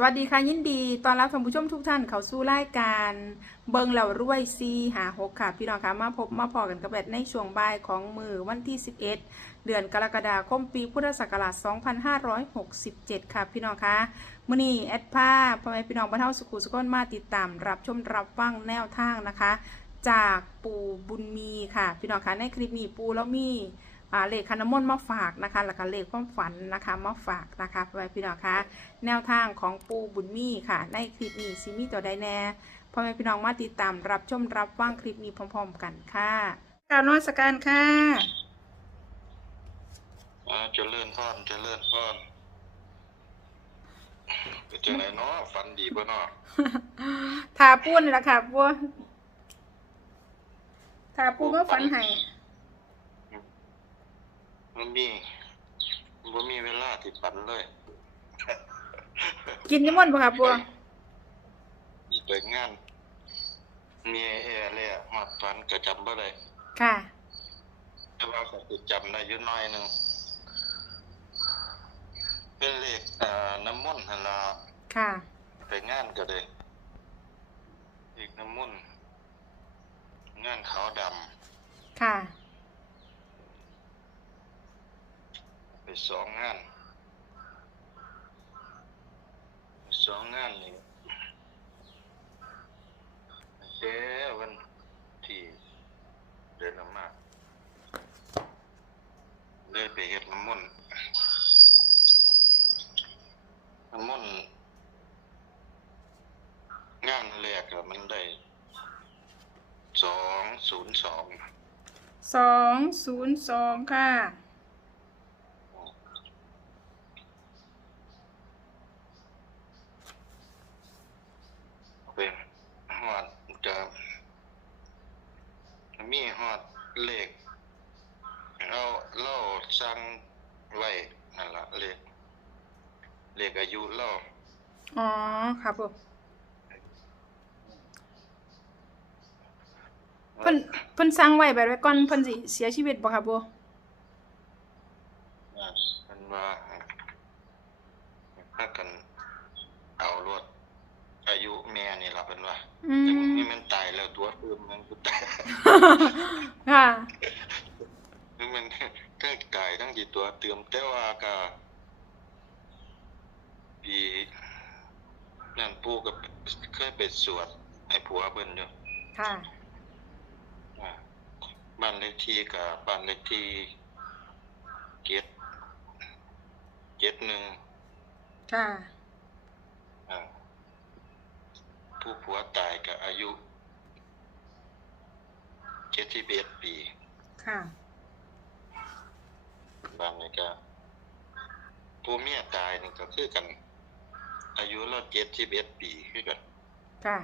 สวัสดีค่ะยินดีตอนรับท่านผู้ชมทุกท่านเขาสู่รายการเบิงเหล่ารวยซีหาหกค่ะ พี่น้องคะมาพบมาพอกันกับแบทในช่วงบ่ายของมือวันที่ 11 เดือนกรกฎาคมปีพุทธศักราช 2567 ค่ะ พี่น้องคะมื้อนี้แอดผ้าพ่อแม่พี่น้องบ้านเฮาสุขุสุขนมาติดตามรับชมรับฟังแนวทางนะคะ จากปู่บุญมีค่ะ พี่น้องคะในคลิปนี้ปู่แล้วมี เลขคันน้ำมนต์มาฝากนะคะแล้วก็เลขความฝันนะคะมาฝากนะคะพ่อแม่พี่น้องคะแนวทางของปูบุญมีค่ะ ในคลิปนี้ซิมีตัวใดแน่พ่อแม่พี่น้องมาติดตามรับชมรับฟังคลิปนี้พร้อม ๆ กันค่ะกรารนวัสการค่ะอ่าเจริญพรเจริญพรเป็นจังไหนเนาะฝันดีบ่เนาะทาปูนี่แหละค่ะปูทาปูก็ฝันให้ มันมีบ่มีเวลาที่ฝันเลยกินนิมนต์ป่ะค่ะปูอีกไปงาน มีแอร์เลยอะฮอดฝันก็จำบ่ได้ค่ะ แต่ว่าก็สิจำได้อยู่หน้อยหนึงเป็นเลขอ่าน้ำมนต์หั่นล่ะค่ะไปงานก็ได้อีกน้ำมนต์งานขาวดำค่ะ ไปสองงานสองงานนี่เจ้วันที่เดินออกมาเลยไปเฮ็ดน้ำมนต์น้ำมนต์งานแรกอะมันได้สองศูนย์สองสองศูนย์สองค่ะ เป็นฮอดจะมีฮอดเลขเอาเล่าสั่งไว้นั่นละเลขเลขอายุเล่า อ๋อ ค่ะปู เพิ่นเพิ่นสั่งไว้แบบไว้ก่อนเพิ่นสิเสียชีวิตบ่ค่ะปูอ่ามันว่าถ้ากันเอารถอายุแม่นี่ล่ะเป็นว่าอืแต่มนี่มันตายแล้วตัวอื่นมันก็ตายค่ะ นี่มันทั้งตายทั้งที่ตัวเติมแต่ว่าก็ปีนั่นปู่ก็เคยไปสวดให้ผัวเพิ่นอยู่ ค่ะอ่าบ้านเลข ที่กับบ้านเลขที่เจ็ดเจ็ดหนึ่งค่ะอ่าผู้ผัวตายกับอายุเจ็ดสิบเอ็ดปี ค่ะบ้านนี้ก็ผู้เมียตายนี่ก็คือกัน อายุเราเจ็ดสิบเอ็ดปีคือกันค่ะ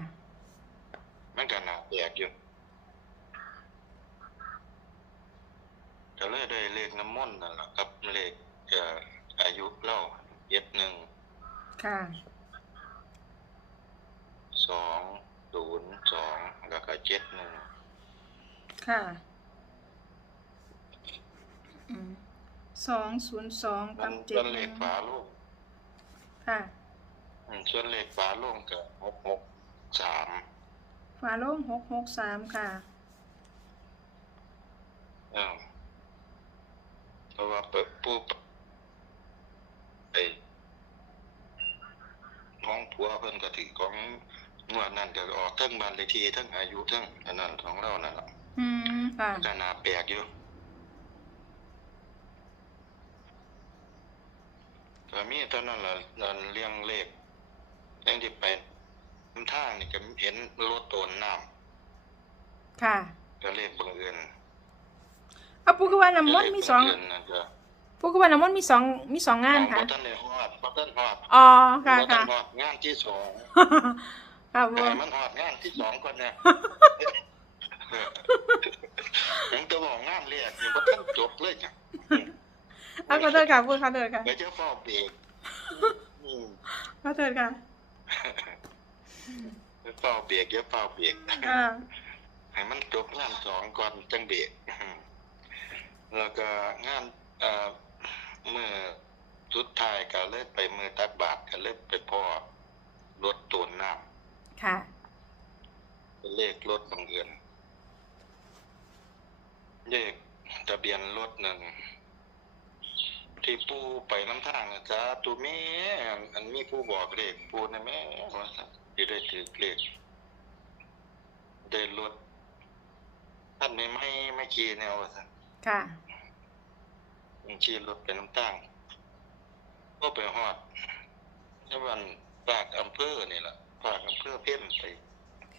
มันก็น่าแปลกอยู่ ก็เลยได้เลขน้ำมนต์นั่นแหละกับเลขเอ่ออายุเล่าเจ็ดหนึ่งค่ะสองศูนย์สองแล้วก็เจ็ดหนึ่งค่ะอืมสองศูนย์สองมักับนเจ็ดเป็นหเลนึ่ขงฝาโลงค่ะอืมส่วนเลขฝาโลงก็หกหกสามฝาโล่งหกหกสามค่ะเออ เพราะว่าเปิดปุ๊บไอ้ของผัวเพิ่นก็ถือของงวดนั้นก็ออกทั้งบ้านเลขที่ทั้งอายุทั้งอันนั้นของเรานั่นแหละอืมค่ะก็น่าแปลกอยู่ก็มีเท่านั้นล่ะนั่นเลี้ยงเลขเรื่องที่ไปทางนี่ก็เห็นรถโตนน้ำค่ะก็เลขบังเอิญ เอาปูคือว่าน้ำมนต์มีสองเลขบัเญนั่นก็ปูคือว่าน้ำมนต์มีสองมีสองงานของค่ะบ่ทันได้ฮอดบ่ทันฮอดอ๋อค่ะบ่ทัค่ะนฮอดงานที่สองค่ะเอปูอมันฮอดงานที่สองก่อนเนี่ยยังจะบอกงานแรกยังบ่ทันจบเลยจ้ะเอาขอโทษค่ะปูขอโทษค่ะเดี๋ยวจะฟ้าเบรกอืมขอโทษค่ะเดี๋ยวฟ้าเบรกเดี๋ยวฟ้าเบรกอ่าให้มันจบงานสองก่อนจังเบรก แล้วก็งานเอ่อเมื่อสุดท้ายก็เลยไปมือตักบาทก็เลยไปพ่อรถตวนน้ค่ะำเป็นเลขรถบังเอิญเลขทะเบียนรถหนึ่งที่ปูไปน้ำทางนะจ๊ะตูแม่อันมีผู้บอกเลขปูนะแม่ว่าซั่นสิได้ถือเลขได้รถท่านไม่ไม่ไม่ขี่แนวว่าซั่นค่ะ ผมขี่รถไปน้ำตั้งก็ไปฮอดที่วันปากอำเภอนี่แหละปากอำเภอเพ่นไป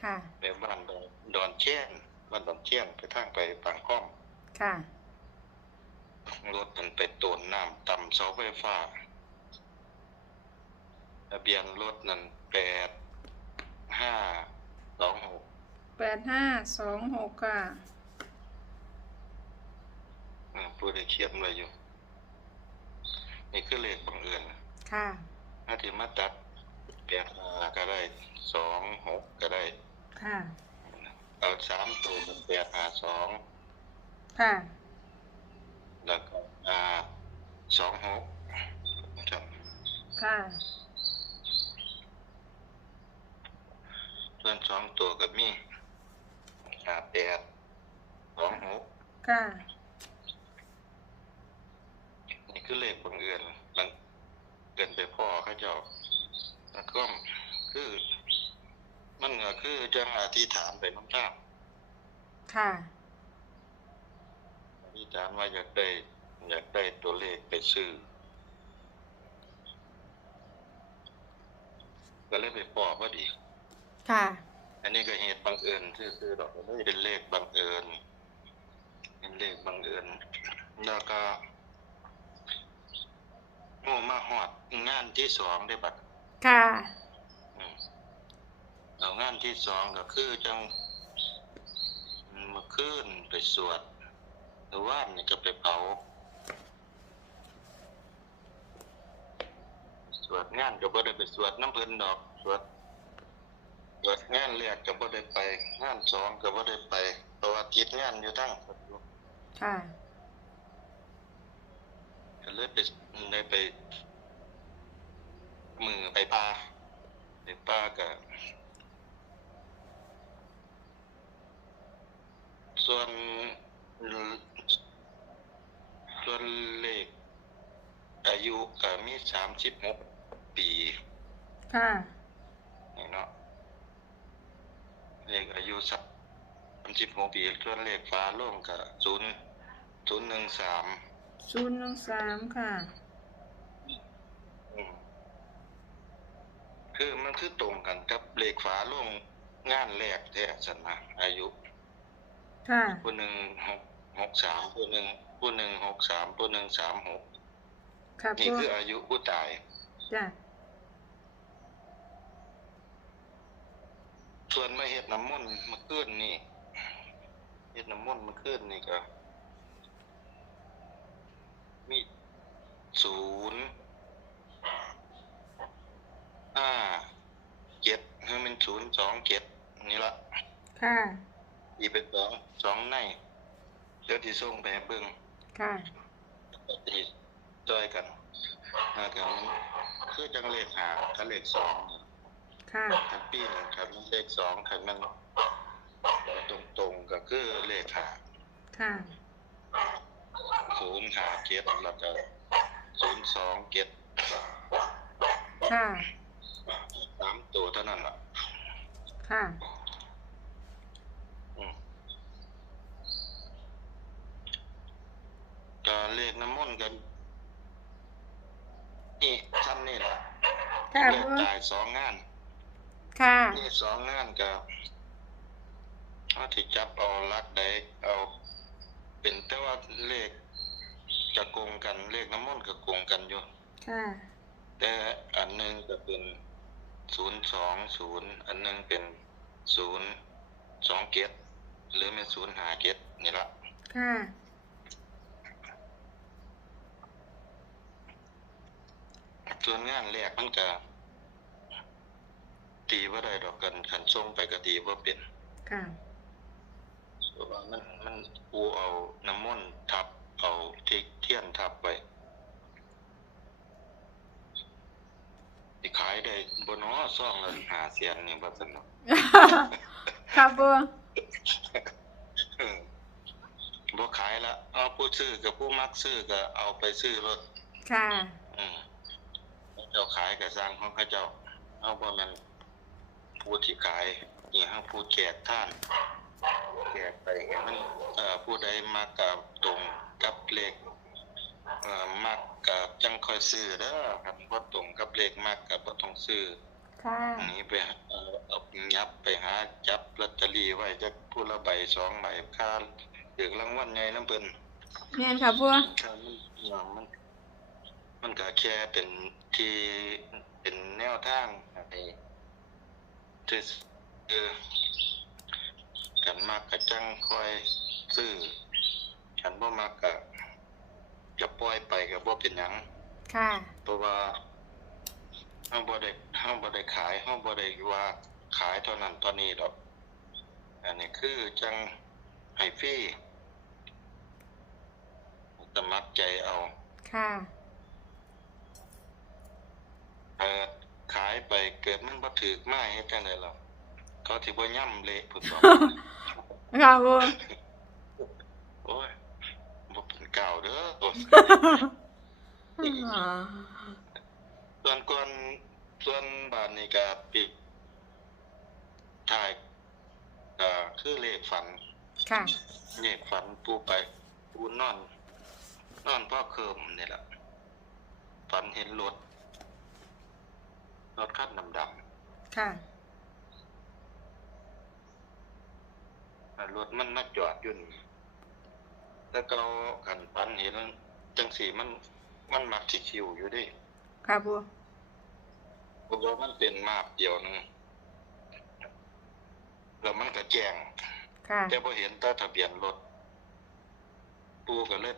ค่ะไปบ้านดอนดอนเชียนบ้านดอนเชียนไปทางไปปางก้อมค่ะรถมันไปโตนน้ำต่ำเสาไฟฟ้าทะเบียนรถนั่นแปดห้าสองหกแปดห้าสองหกค่ะ ผู้ได้เขียนไว้อยู่ นี่คือเลขบังเอิญค่ะถ้าที่มาตัดแปดห้าก็ได้สองหกก็ได้ ค่ะ เอาสามตัวเป็นแปดห้าสองค่ะ แล้วก็อ่าสองหกครับค่ะส่วนสองตัวก็มีห้าแปดสองหกค่ะนี่ คือเลขบังเอิญบังเอิญไปพ่อเขาเจ้าแล้วก็คือ มันก็คือจังอธิษฐานไปน้ำตาค่ะอธิษฐานว่าอยากได้ อยากได้ตัวเลขไปซื้อก็เลยไปพ่อพอดี ค่ะ อันนี้ก็เหตุบังเอิญคือๆดอกไม่เป็นเลขบังเอิญเป็นเลขบังเอิญแล้วก็ โง่มาหอดงานที่สองได้บัดค่ะ อืมเอางานที่สองก็คือจังเมื่อคืนไปสวดหรือว่านี่ก็ไปเผาสวดงานก็บ่ได้ไปสวดน้ำเพิ่นดอกสวดเกิดงานแรกก็บ่ได้ไป งานสองก็บ่ได้ไปเพราะว่าติดงานอยู่ทั้ง ค่ะก็ เลยไปได้ไป มือไปปลาไปปลาก็ส่วนส่วนเลขอายุก็มีสามสิบหกปี ค่ะนี่เนาะเลขอายุสักสามสิบหกปีส่วนเลขฟ้าโล่งกับศูนย์ศูนย์หนึ่งสาม ศูนย์หนึ่งสามค่ะคือมันคือตรงกันกับเลขฟ้าโล่งงานแรกแท้สันนะอายุค่ะ ผู้หนึ่งหกหกสามผู้หนึ่งผู้หนึ่งหกสามผู้หนึ่งสามหกค่ะนี่พ่อคืออายุผู้ตาย จ้ะส่วนมาเฮ็ดน้ำมนต์มาขึ้นนี่เฮ็ดน้ำมนต์มาขึ้นนี่ก็ มีศูนย์ห้าเจ็ดให้มันศูนย์สองเจ็ดนี่ละค่ะ อีเป็นสองสองในเดี๋ยวที่ส่งไปให้เบิ่งค่ะที่จอยกันนะครับคือจังเลขหาถ้าเลขสองค่ะคันปีหนึงครับเลขสองคันมันตรงตรงๆก็คือเลขหาค่ะ ศูนย์หาเจ็ดแล้วก็ศูนย์สองเจ็ดค่ะ สามตัวเท่านั้นล่ะค่ะ อืมก็เลขน้ำมนต์กันนี่ท่านนี่แหละค่ะเลขพ่อจ่ายสองงาน ค่ะ นี่สองงานกับถ้าที่จับเอาลักได้เอา เป็นแต่ว่าเลขจะโกงกันเลขน้ำมนต์ก็โกงกันอยู่ ค่ะ แต่อันหนึงก็เป็นศูนย์สองศูนย์อันหนึงเป็นศูนย์สองเกตหรือเป็นศูนย์หาเกตนี่ละค่ะ ส่วนงานแรกมันก็ตีว่าได้ดอกกันขันส่งไปก็ตีว่าเป็น ค่ะ เพราะว่ามันมันกูเอาน้ำมนต์ทับ เอาทิเทียนทับไว้ที่ขาายได้บ่เนาะซ่องละหาเสียนนี่บ่ซั่นเนาะค่ะปูเออบ่ขายละเอาผู้ซื้อกับผู้มักซื้อก็เอาไปซื้อรถค่ะอืมเจ้าขายก็สร้างของเขาเจ้าเอาบ่แม่นผู้ที่ขายนี่เฮาผู้แจกท่าน แจกไปให้มันเอ่อผู้ใดมักกับตรงกับเลขเอ่อมักกับจังค่อยซื้อเด้อครับบ่ตรงกับเลขมักก็บ่ต้องซื้อค่ะอันนี้ไปหาเอาเอายับไปหาจับลอตเตอรี่ไว้จักผู้ละใบสองใบค่าถึงรางวัลใหญ่นำเพิ่นแม่นค่ะปูค่ามันอย่างมัน มันก็แค่เป็นที่เป็นแนวทางให้ที่เออ กันมากก็จังคอยซื้อกันบ่มากก็จะปล่อยไปก็บ่เป็นหยังค่ะ เพราะว่าเฮาบ่ได้เฮาบ่ได้ขายเฮาบ่ได้ว่าขายเท่านั้นเท่านี้ดอก อันนี้คือจังให้ฟรีสมัครใจเอาค่ะเอ่อขายไปเกิดมันบ่ถูกมาเฮ็ดจังได๋ล่ะเขาสิบ่ย่ํเละพุ่นบ่ ค่ะปูโอ้ยบ่เป็นก่าวเด้อโอ้ยอ๋อส่วนก่อนส่วนบาดนี้ก็ปิดท้ายก็คือเลขฝัน ค่ะเลขฝันปูไปปูนอน นอนพ่อเคิมนี่แหละฝันเห็นรถรถคันดำค่ะ รถมันมาจอดอยู่นี่แล้วก็ขันฝันเห็นจังสีมันมันมักสิคิวอยู่เดิค่ะปูเพราะว่ามันเป็นมาบเดียวหนึงแล้วมันก็แจ้งค่ะแต่พอเห็นแตาทะเบียนรถปูก็เลย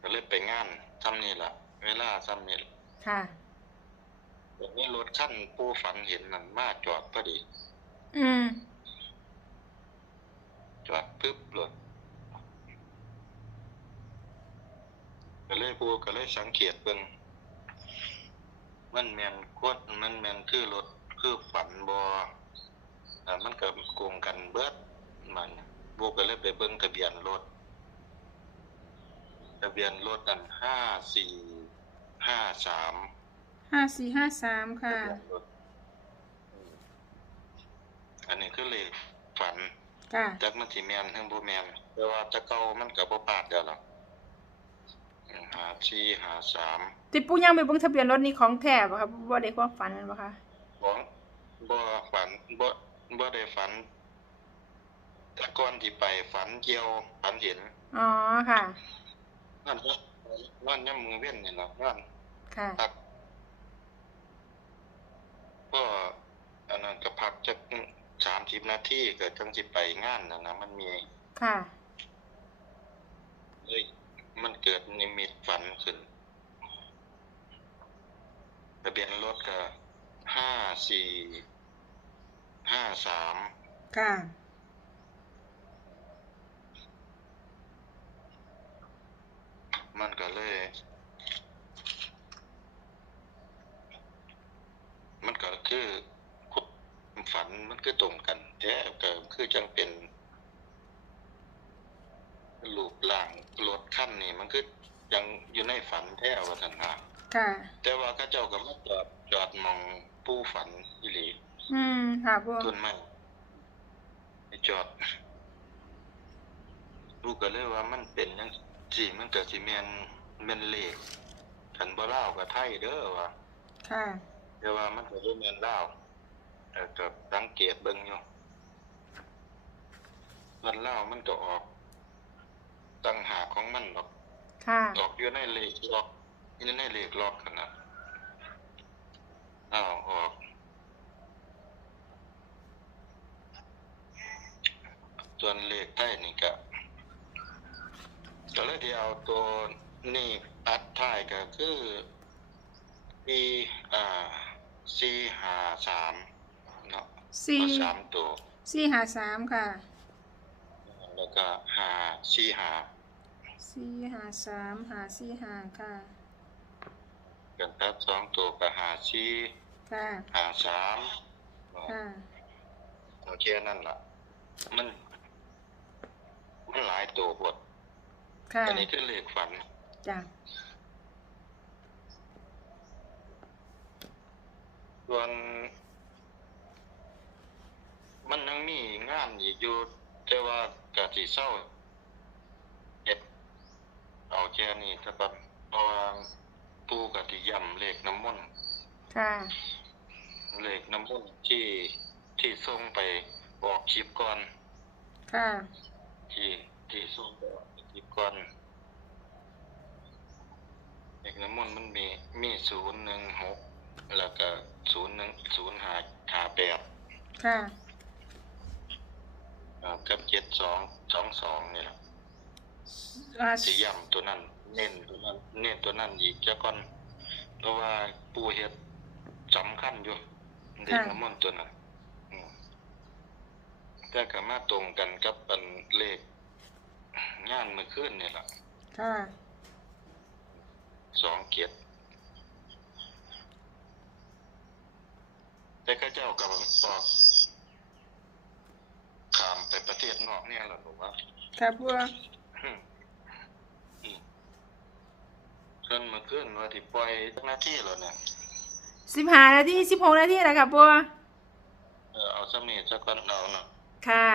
ก็เลยไปงานทำนี่ล่ะเวลาทำนี่ล่ะค่ะแบบนี้รถขั้นปูฝันเห็นนั่นมาจอดพอดี อืม จอดปึ๊บเลยก็เลยปูก็เลยสังเกตเบิ่งมันแมนโคตรมันแมนคือรถคือฝันบอ่ามันก็โกงกันเบิดมันปูก็เลยไปเบิ่งทะเบียนรถทะเบียนรถนั่นห้าสี่ห้าสามห้าสี่ห้าสามค่ะ อันนี้คือเลขฝัน ค่ะจักมันสิแม่นถึงบ่แม่นแต่ว่าจะเก่ามันก็บ่พลาดแล้วล่ะอืมหาสี่หาสามติปูย่างไปเบิ่งทะเบียนรถนี่ของแท้ป่ะครับบ่ได้ความฝันแมันป่ะคะของบ่ฝันบ่บ่ได้ฝันแต่ก่อนที่ไปฝันเกี่ยวฝันเห็นอ๋อค่ะนั่นนั่นยามมือเว้นนี่ล่ะนั่นค่ะพักก็อันนั้นก็พักจัก 30นาทีก็จังสิไปงานนั่นนะมันมีค่ะเอ้ยมันเกิดนิมิตฝันขึ้นทะเบียนรถก็ห้าสี่ห้าสามค่ะมันก็เลย มันก็คือฝัน มันคือตรงกันแต่ก็คือจังเป็นรูปร่างรถขั้นนี่มันคือยังอยู่ในฝันแท้ว่าสันนาค่ะ แต่ว่าเข้าเจ้าก็มาจอดจอดมองผู้ฝันอีหลีอืมค่ะปูต้นไม้ไปจอดลูกก็เลยว่ามันเป็นจังสี่มันก็สิแม่นแม่นเลขคันบ่ลาวก็ไทยเด้อว่าค่ะแต่ว่ามันก็บ่แม่นลา วแต่ก็สังเกตเบิ่งอยู่มันลาวมันก็ออกตั้งหากของมันดอกค่ะ ออกอยู่ในเลขล็อกอยู่ในเลขล็อกขนาดอ้าวออกส่วนเลขใต้นี่ก็ก็เลยที่เอาตัวนี่อัดท้ายก็คือปีอ่าสี่ห้าสามเนาะ สี่ เอาสามตัว สี่ห้าสามค่ะ แล้วก็ห้าสี่ห้าสี่ห้าสามหาสี่ห้าค่ะ กันตัดสองตัวกับหาซีค่ะ หาสามค่ะโอเคนั่นล่ะ มัน มันหลายตัวบทค่ะอันนี้คือเลขฝัน จ้ะส่วน มันยังมีงานอีกอยู่แต่ว่ากะสิเศร้าเอ็ดเอาแค่นี้ถ้าแบบเพราะว่าปูกะสิย่ำเลขน้ำมนต์ค่ะ เลขน้ำมนต์ที่ที่ส่งไปออกคลิปก่อน ค่ะ ที่ที่ส่งไปออกคลิปก่อนเลขน้ำมนต์มันมีมีศูนย์หนึ่งหกแล้วก็ศูนย์หนึ่งศูนย์หาหาแปดค่ะ อ่ากับเจ็ดสองสองสองนี่แหละอ่าสีย่ำตัวนั้น เน้นตัวนั้นเน้นตัวนั้นอีกจะก่อนเพราะว่าปูเห็ดสำคัญอยู่เด็กน้ำมันต์ตัวนั้นอืมแต่ก็มาตรงกันกับอันเลขงานเมื่อคืนนี่แหละค่ะ สองเกียรติแต่เข้าเจ้ากับบอกขามไปประเทศนอกเนี่ยแหละหรือว่าค่ะบัวอืมอืมเพิ่นมาขึ้นว่าที่ปล่อยหน้าที่แล้วเนี่ยสิบห้านาทีสิบหกนาทีแล้วค่ะบัวเออเอาสมีสักก่อนเอาเนาะค่ะ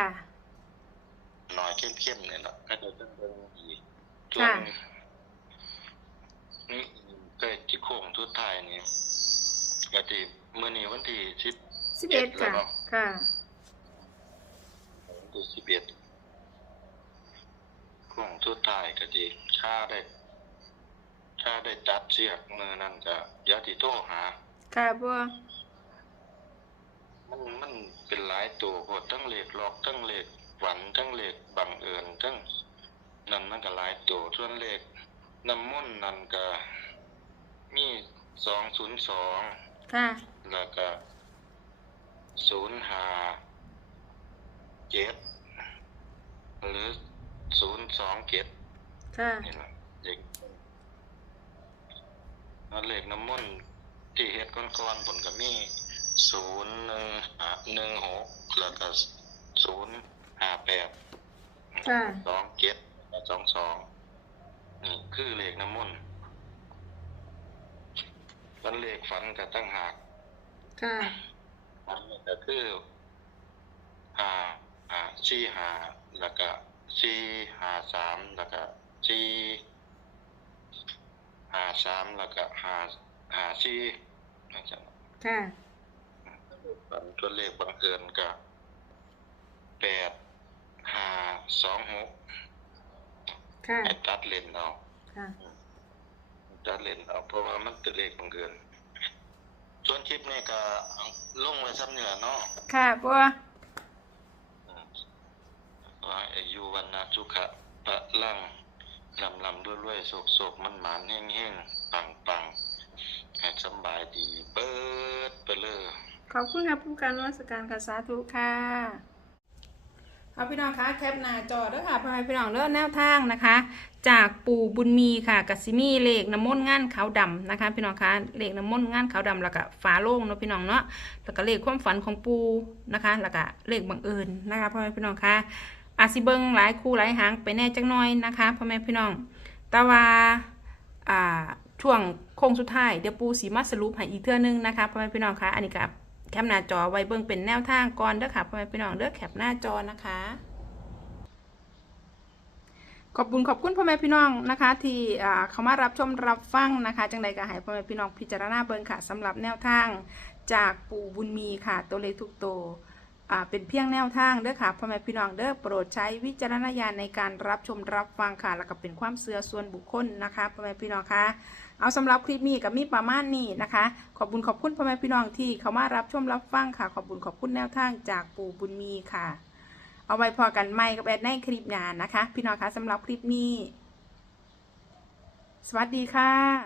หน่อยเข้มๆเนี่ยเนาะก็จะต้องเป็นอีกส่วค่ะนนี่ก็จิโค้งทุดท้ายนี่ก็ที่มื้อนี้วันที่สิบสิบเอ็ดค่ะค่ะวัน ที่สิบเอ็ดโค้งทุดท้ายก็ที่ถ้าได้ ถ้าได้ตัดเสียกมือนั่นก็อยาติโทรหา ค่ะบัวมันมันเป็นหลายตัวโหดทั้งเหล็กหลอกทั้งเหล็กหวันทั้งเหล็กบังเอิญทั้งนั่นมันก็หลายตัวส่วนเหล็กน้ำมันนั่นก็มีสองศูนย์สองค่ะ แล้วก็ศูนย์ห้า เจ็ดหรือศูนย์สองเจ็ดค่ะนี่แหละเด็กแล้วเหล็กน้ำมันต์ที่เฮ็ดก้อนๆผลก็มีศูนย์หนึ่งห้าหนึ่งหกแล้วก็ศูนย์ห้าแปดค่ะสองเจ็ดสองสองนี่คือเหล็กน้ำมันต์มันเหล็กฝันกับตั้งหากค่ะฝันก็คือห้า ห้าสี่ห้าแล้วก็สี่ห้าสามแล้วก็สี่ห้าสามแล้วก็ห้าห้าสี่นะครับค่ะฝันตัวเลขบังเอิญกับแปดห้าสองหกค่ะให้ตัดเลนเอาค่ะตัดเลนเอาเพราะว่ามันเป็นเลขบังเอิญส่วนคลิปนี่ก็ลงไว้ซ้ำเนี่ยเนาะค่ะบัวอืม วาอายุวันนาสุขะพระลังลำลำด้วยรวยโศกโศกมันหมานแห้งแห้งปังปังให้สำบายดีเบิดไปเลยขอบคุณค่ะผู้การวัตการค่ะสาธุค่ะเอาพี่น้องคะแคปหน้าจอเด้อค่ะพ่อแม่พี่น้องเด้อแนวทางนะคะ จากปู่บุญมีค่ะกัสิมีเลขน้ำมนต์งานขาวดำนะคะ พี่น้องคะเลขน้ำมนต์งานขาวดำแล้วก็ฝาโล่งเนาะพี่น้องเนาะแล้วก็เลขความฝันของปู่นะคะ แล้วก็เลขบังเอิญนะคะพ่อแม่พี่น้องคะ อาจสิเบิงหลายคู่หลายหางไปแน่จังน้อยนะคะพ่อแม่พี่น้องแต่ว่าอ่าช่วงโค้งสุดท้ายเดี๋ยวปูสีมาสรุปให้อีกเทื่อนึงนะคะพ่อแม่พี่น้องคะอันนี้กับแคปหน้าจอไว้เบิ่งเป็นแนวทางก่อนเด้อค่ะพ่อแม่พี่น้องเด้อกแคปหน้าจอนะคะ ขอบคุณขอบคุณพ่อแม่พี่น้องนะคะ ที่เขามารับชมรับฟังนะคะ จังใดก็ให้พ่อแม่พี่น้องพิจารณาเบิ่งค่ะสำหรับแนวทางจากปู่บุญมีค่ะ ตัวเลขทุกตัว เป็นเพียงแนวทางเด้อค่ะพ่อแม่พี่น้องเด้อโปรดใช้วิจารณญาณในการรับชมรับฟังค่ะแล้วก็เป็นความเชื่อส่วนบุคคลนะคะพ่อแม่พี่น้องคะเอาสำหรับคลิปนี้กับมีประมาณนี้นะคะ ขอบคุณขอบคุณพ่อแม่พี่น้องที่เข้ามารับชมรับฟังค่ะ ขอบคุณขอบคุณแนวทางจากปู่บุญมีค่ะ เอาไว้พอกันไม่กับแอดในคลิปงานนะคะ พี่น้องคะสำหรับคลิปนี้ สวัสดีค่ะ